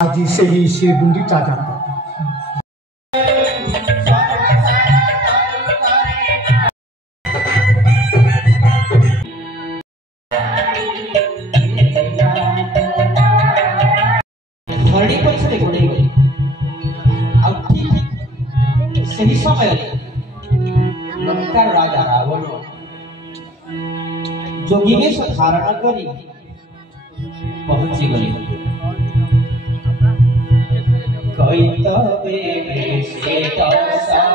आज से ही श्रीगुंडीचा जाता धरणी पैसा घोड़े सही समय लंका राजा रावण जोगिवेश धारण करी पहुंची गली कैतवे से दशा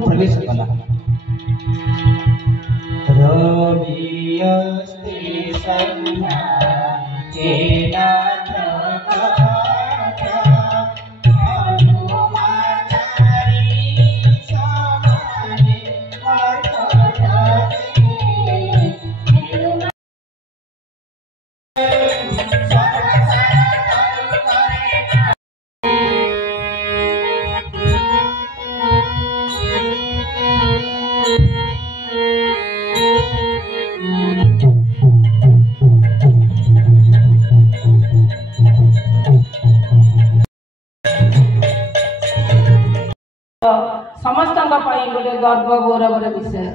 प्रवेश कला रवियस्ते संज्ञा केना समस्त गोटे गर्व गौरवर विषय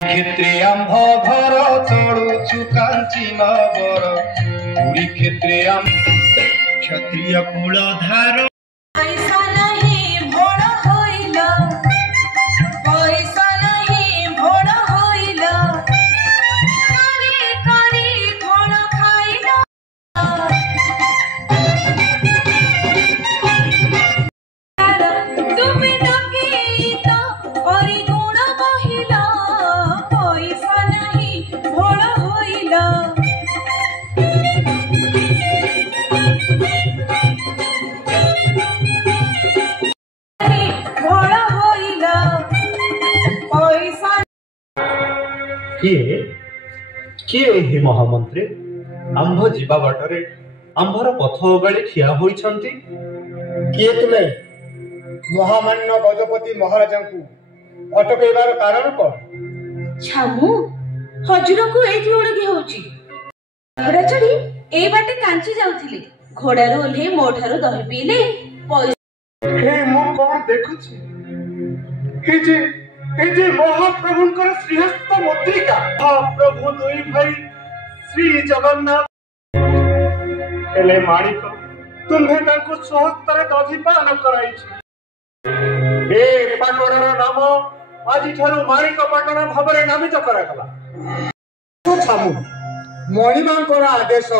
क्षेत्रे आंभ घर चढ़ुचु कांची नगर पुरी क्षेत्रे क्षत्रिय कुलधार किए हे महामंत्री आंभ जीवा बाटरे आंभर पथ ओगाड़ी ठिया होइछंती किए तुमे महामान्य गजपति महाराजा को अटकेबार कारण कौन छामू हजूर को एठी ओळगी होची घोड़ा चढ़ी ए बाटे कांची जाउथिले घोड़ारो ओल्हे मोठारो दही पीले हे मो कोन देखुची हे जे महाप्रभुंकर श्रीहस्त मुद्रिका महाप्रभु दुई भाई श्री जगन्नाथ हेले माणिक तुम्हें तांको सहस्तर दधिपान कराइछि ए पाटणर नाम आजि ठारू माणिक पाटण भाबरे नामित करागला छामु मणिमांकर आदेश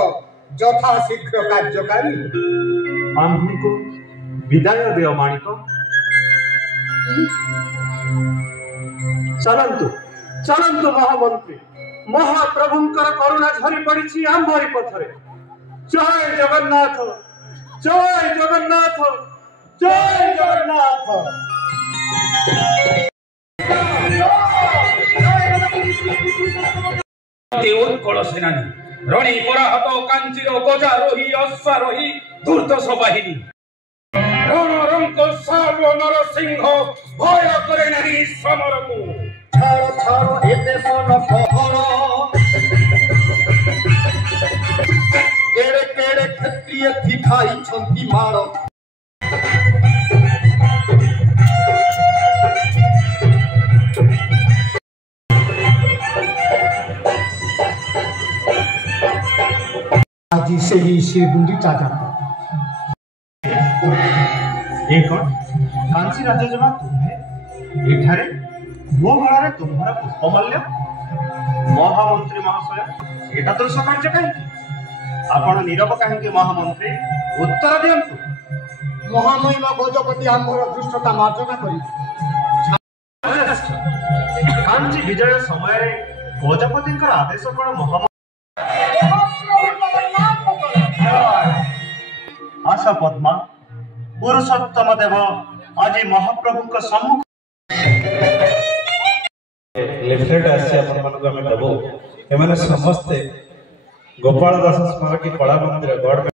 यथा शीघ्र कार्यकारी आंभको विदाय देव माणिक चलंतु महामंत्री महाप्रभुंकर करुणा झरी पड़ी आंभरी पथरे जय जगन्नाथ जय जगन्नाथ जय जगन्नाथ उत्कल सेनानी रणि पराहत कांचीर गजारोही अश्वारोही दुर्दश बाहिनी रणरंक सार्व नरसिंह भय करे नहीं समर को छाड़ छाड़ एते सन पहर केड़े केड़े क्षत्रिय थी खाई छंती मार आज से ही श्रीगुंडीचा जाता कांची राजा जमा तुम्हें एठारे ମୋ ଗଳାରେ ତୁମ୍ଭର ପୁଷ୍ପମାଲ୍ୟ? ମହାମନ୍ତ୍ରୀ ମହାଶୟ, ଏଟା ଦୋଷ କାର୍ଯ୍ୟ କାହିଁକି? ଆପଣ ନୀରବ କାହିଁକି ମହାମନ୍ତ୍ରୀ? ଉତ୍ତର ଦିଅନ୍ତୁ। ମହାମହିମ ଗଜପତି ଆମ୍ଭର ଦୃଷ୍ଟତା ମାର୍ଜନା କରି କାଞ୍ଚି ବିଜୟ ସମୟରେ ଗଜପତିଙ୍କର ଆଦେଶ କଣ ଆସ ପଦ୍ମା, ପୁରୁଷୋତ୍ତମ ଦେବ ଆଜି ମହାପ୍ରଭୁଙ୍କ ସମ୍ମୁଖ ଲିଫଲେଟ୍ ଆସିଛି ଆପଣମାନଙ୍କୁ ଆମେ ଦେବୁ। ଏମାନେ ସମସ୍ତେ ଗୋପାଳ ଦାସ ସ୍ମାରକୀ କଳା ମନ୍ଦିର ଗଡ଼